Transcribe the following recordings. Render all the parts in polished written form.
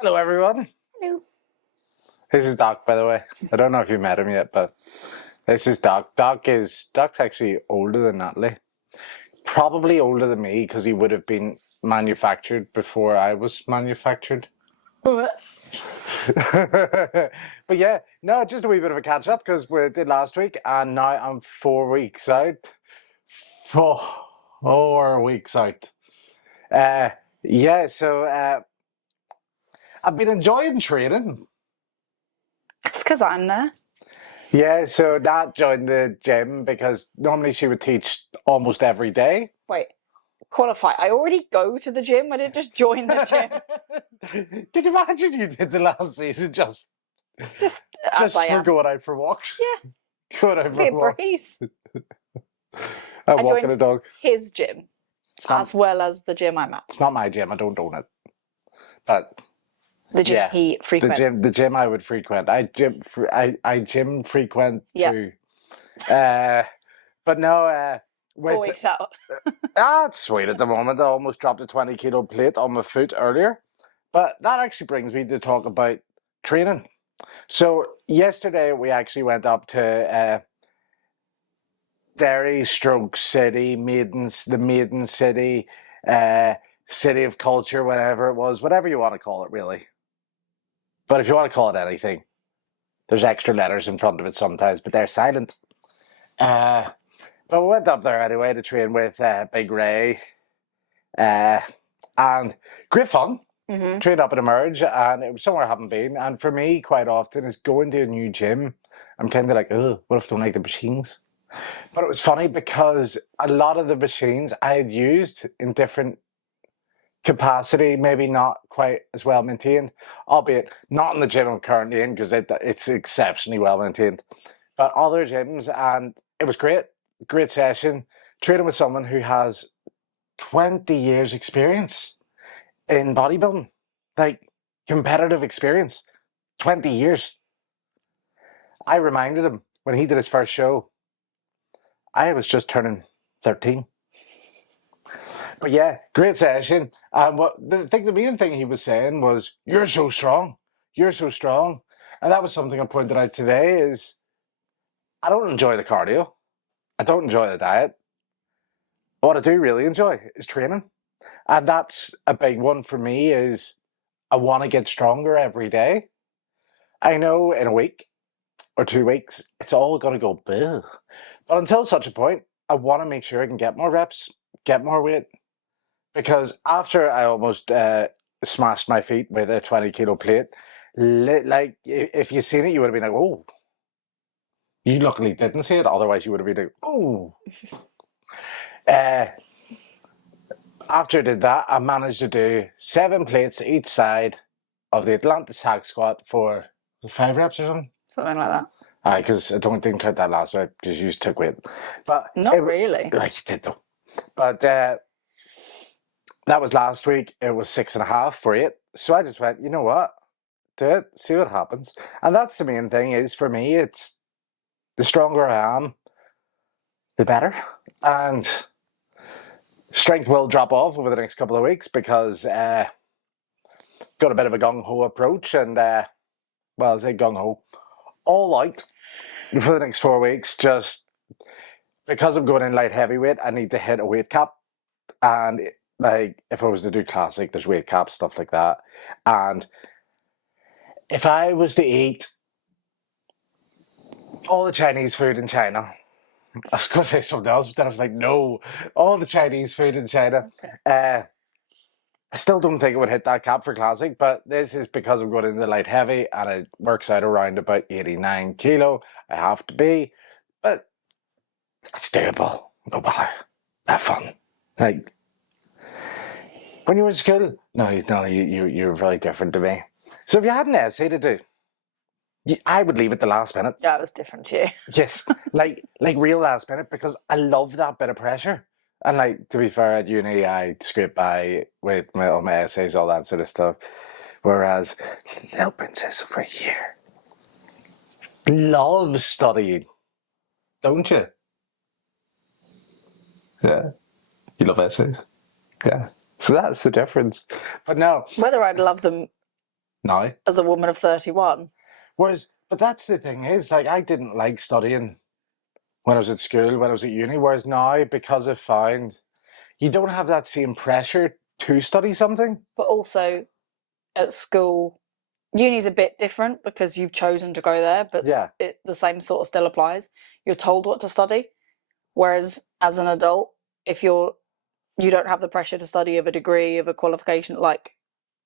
Hello, everyone. Hello. This is Doc, by the way. I don't know if you met him yet, but this is Doc. Doc's actually older than Natalie. Probably older than me because he would have been manufactured before I was manufactured. What? But yeah, no, just a wee bit of a catch up because we did last week, and now I'm 4 weeks out. 4 weeks out. Uh, so I've been enjoying training. It's because I'm there. Yeah, so Nat joined the gym because normally she would teach almost every day. Wait, qualify. I already go to the gym. I didn't just join the gym. Can you imagine you did the last season just as I for am. going out for walks? Yeah, Going out be for a walks. breeze. I'm I walking joined a dog. his gym as well as the gym I'm at. It's not my gym. I don't own it. But The gym yeah, he frequents. the gym I would frequent. I gym frequent Yep. too. But no. 4 weeks out. It's sweet at the moment. I almost dropped a 20-kilo plate on my foot earlier. But that actually brings me to talk about training. So yesterday we actually went up to Derry, Stroke City, the Maiden City, City of Culture, whatever it was, whatever you want to call it, really. But if you want to call it anything, there's extra letters in front of it sometimes, but they're silent. But we went up there anyway to train with Big Ray, and great fun. Mm-hmm. Trained up at Emerge, and it was somewhere I haven't been. And for me, quite often, is going to a new gym. I'm kind of like, oh, what if I don't like the machines? But it was funny because a lot of the machines I had used in different capacity, maybe not quite as well maintained, albeit not in the gym I'm currently in because it's exceptionally well maintained. But other gyms, and it was great session. Training with someone who has 20 years experience in bodybuilding, like competitive experience, 20 years. I reminded him when he did his first show, I was just turning 13. But yeah, great session. The main thing he was saying was, "You're so strong. You're so strong," and that was something I pointed out today. Is I don't enjoy the cardio. I don't enjoy the diet. What I do really enjoy is training, and that's a big one for me. Is I want to get stronger every day. I know in a week or 2 weeks, it's all going to go blah. But until such a point, I want to make sure I can get more reps, get more weight. Because after I almost smashed my feet with a 20-kilo plate, like if you seen it, you would have been like, oh. You luckily didn't see it, otherwise you would have been like, oh. After I did that, I managed to do 7 plates each side of the Atlantic hack squat for 5 reps or something. Something like that. Because I didn't count that last week because you took weight. But not really. Like you did though. But that was last week. It was 6.5 for 8. So I just went, you know what? Do it, see what happens. And that's the main thing is for me, it's the stronger I am, the better. And strength will drop off over the next couple of weeks because got a bit of a gung-ho approach and well, I say gung-ho, all out for the next 4 weeks. Just because I'm going in light heavyweight, I need to hit a weight cap. And like if I was to do classic, there's weight caps, stuff like that. And if I was to eat all the Chinese food in China, I was going to say something else, but then I was like, no, all the Chinese food in China. Okay. I still don't think it would hit that cap for classic, but this is because I'm going into light heavy and it works out around about 89 kilo. I have to be, but it's doable. No bother. Have fun. Like, when you were in school, you're very different to me. So if you had an essay to do, I would leave it the last minute. Yeah, it was different to you. Yes, like real last minute because I love that bit of pressure. And like to be fair, at uni I scraped by with all my essays, all that sort of stuff. Whereas little princess over here loves studying, don't you? Yeah, you love essays. Yeah, so that's the difference. But no, Whether I'd love them now. as a woman of 31. Whereas, but that's the thing is, like, I didn't like studying when I was at school, when I was at uni. Whereas now, because I've found you don't have that same pressure to study something. But also at school, uni's a bit different because you've chosen to go there, but Yeah. the same sort of still applies. You're told what to study. Whereas as an adult, if you don't have the pressure to study of a degree, of a qualification, like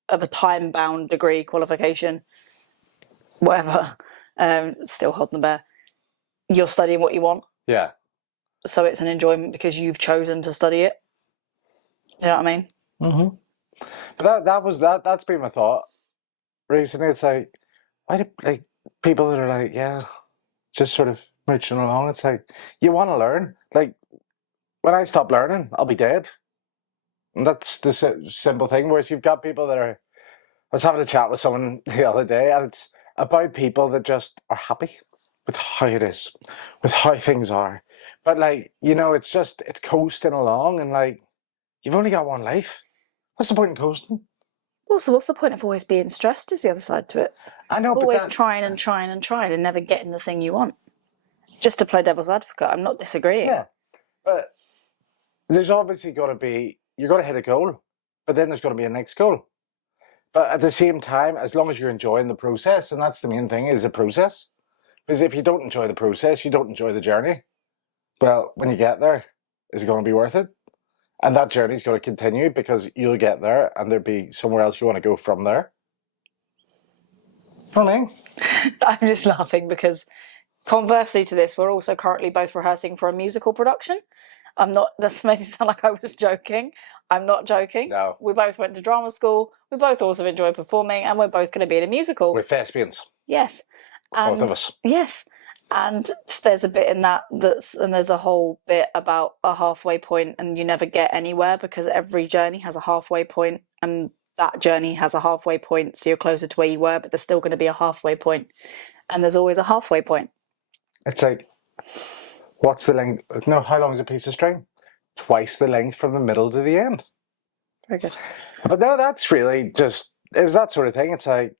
of a time-bound degree qualification, whatever, still holding the bear, you're studying what you want. Yeah. So it's an enjoyment because you've chosen to study it. You know what I mean? Mm-hmm. But that's been my thought recently. It's like, why do like people that are like, yeah, just sort of mooching along? It's like, you want to learn. Like, when I stop learning, I'll be dead. And that's the simple thing. Whereas you've got people that are. I was having a chat with someone the other day, and it's about people that just are happy with how it is, with how things are. But like, it's coasting along, and like, you've only got one life. What's the point in coasting? Well, so what's the point of always being stressed is the other side to it. I know, but Always trying and trying and trying and never getting the thing you want. Just to play devil's advocate, I'm not disagreeing. yeah, but there's obviously got to be, you're going to hit a goal, but then there's going to be a next goal. But at the same time, as long as you're enjoying the process, and that's the main thing, is the process. Because if you don't enjoy the process, you don't enjoy the journey. Well, when you get there, is it going to be worth it? And that journey is going to continue because you'll get there and there'll be somewhere else you want to go from there. You know what I mean? I'm just laughing because conversely to this, we're also currently both rehearsing for a musical production. This made it sound like I was joking. I'm not joking. No. We both went to drama school. We both also enjoy performing, and we're both going to be in a musical. With thespians. Yes. And both of us. Yes. And there's a bit in that and there's a whole bit about a halfway point, and you never get anywhere because every journey has a halfway point, and that journey has a halfway point, so you're closer to where you were, but there's still going to be a halfway point, and there's always a halfway point. It's like, what's the length? No, how long is a piece of string? Twice the length from the middle to the end. Very good. But no, that's really just, it was that sort of thing. It's like,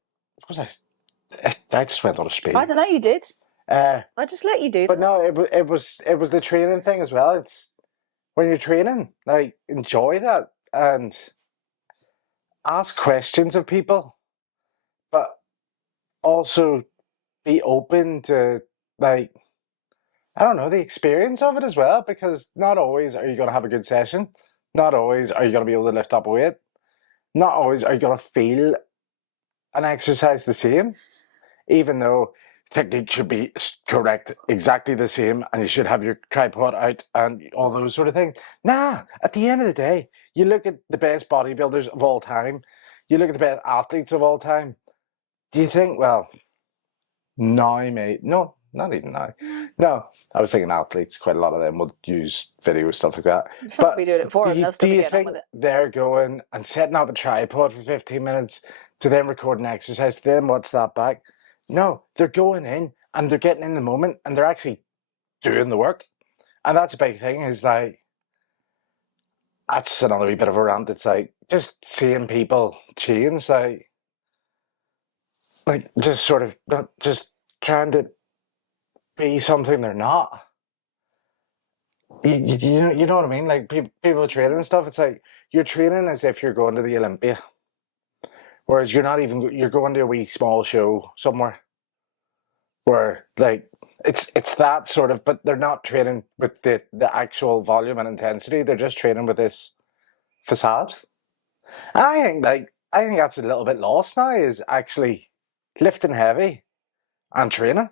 I just went on a spiel. I don't know, you did. I just let you do that. But no, it was the training thing as well. It's when you're training, like, enjoy that and ask questions of people, but also be open to, like, I don't know, the experience of it as well, because not always are you going to have a good session. Not always are you going to be able to lift up a weight. Not always are you going to feel an exercise the same, even though technique should be correct, exactly the same, and you should have your tripod out and all those sort of things. Nah, at the end of the day, you look at the best bodybuilders of all time, you look at the best athletes of all time. Do you think, well, now, mate? No, not even now. No, I was thinking athletes. Quite a lot of them would use video stuff like that. Someone will be doing it for them. They'll still be getting on with it. They're going and setting up a tripod for 15 minutes to then record an exercise, to then watch that back? No, they're going in and they're getting in the moment and they're actually doing the work. And that's a big thing, is like, that's another wee bit of a rant. It's like, just seeing people change, like just sort of not just trying to be something they're not. You know what I mean? Like, people training and stuff, it's like, you're training as if you're going to the Olympia. Whereas you're going to a wee small show somewhere. Where, like, it's that sort of, but they're not training with the actual volume and intensity. They're just training with this facade. And I think that's a little bit lost now, is actually lifting heavy and training.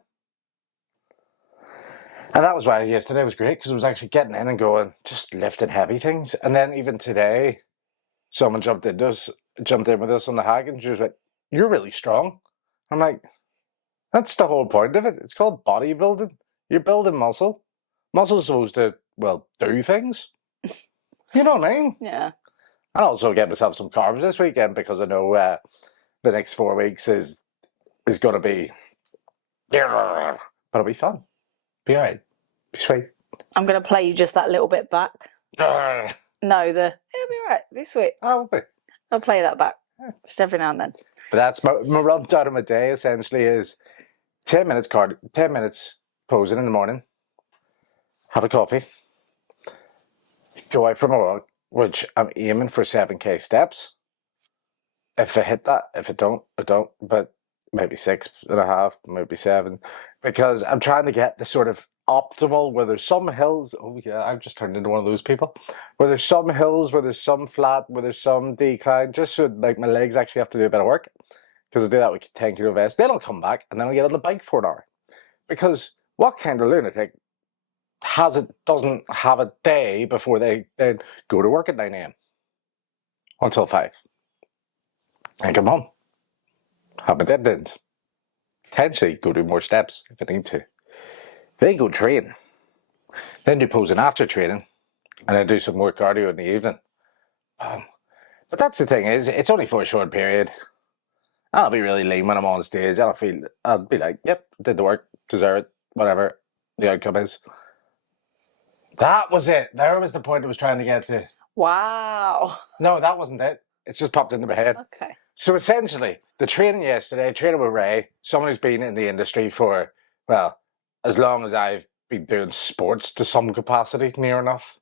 And that was why yesterday was great, because I was actually getting in and going, just lifting heavy things. And then even today, someone jumped in with us on the hack, and she was like, "You're really strong." I'm like, that's the whole point of it. It's called bodybuilding. You're building muscle. Muscle's supposed to, well, do things. You know what I mean? Yeah. I'll also get myself some carbs this weekend, because I know the next 4 weeks is going to be, but it'll be fun. Be alright. Be sweet. I'm going to play you just that little bit back. No, it'll be right. Be sweet. Oh, okay. I'll play that back just every now and then. But that's my rundown of my day. Essentially, is 10 minutes 10 minutes posing in the morning. Have a coffee. Go out for my walk, which I'm aiming for 7K steps. If I hit that, if I don't, I don't. But maybe 6.5, maybe 7, because I'm trying to get the sort of optimal where there's some hills. Oh yeah, I've just turned into one of those people. Where there's some hills, where there's some flat, where there's some decline, just so like my legs actually have to do a bit of work. Because I do that with 10 kilo vest. Then I'll come back and then I'll get on the bike for an hour. Because what kind of lunatic doesn't have a day before they then go to work at 9 a.m. until 5 and come home, have a dead, potentially go do more steps if I need to, then go train, then do posing after training, and then do some more cardio in the evening. But that's the thing, is it's only for a short period. I'll be really lean when I'm on stage. I'll be like, yep, did the work, deserve it, whatever the outcome is. That was it. There was the point I was trying to get to. Wow. No, that wasn't it. It's just popped into my head. Okay. So essentially, the training yesterday, training with Ray, someone who's been in the industry for, well, as long as I've been doing sports to some capacity, near enough.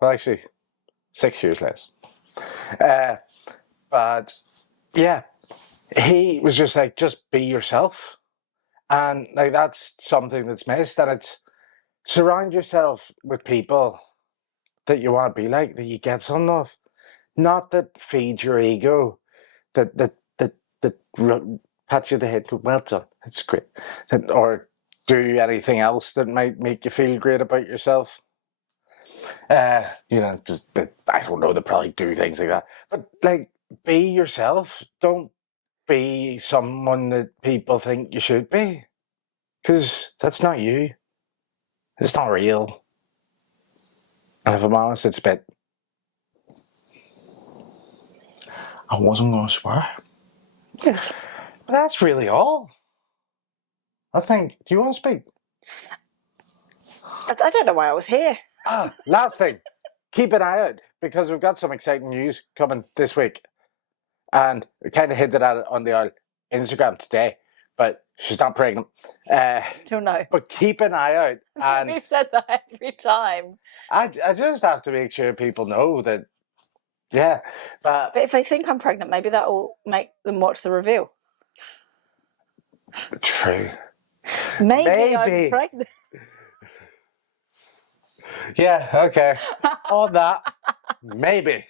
Well, actually, 6 years less. But yeah, he was just like, just be yourself. And like, that's something that's missed. And it's surround yourself with people that you want to be like, that you get something of. Not that feed your ego, that pat you on the head, go, well done, it's great. Or do anything else that might make you feel great about yourself. Just, I don't know, they probably do things like that. But like, be yourself. Don't be someone that people think you should be. Because that's not you. It's not real. And if I'm honest, it's a bit... I wasn't going to swear. Yes. But that's really all. I think. Do you want to speak? I don't know why I was here. Last thing. Keep an eye out, because we've got some exciting news coming this week. And we kind of hinted at it on the old Instagram today, but she's not pregnant. Still no. But keep an eye out. And We've said that every time. I just have to make sure people know that, yeah. But if they think I'm pregnant, maybe that will make them watch the reveal. True. Maybe. I'm pregnant. Yeah, okay. On that, maybe.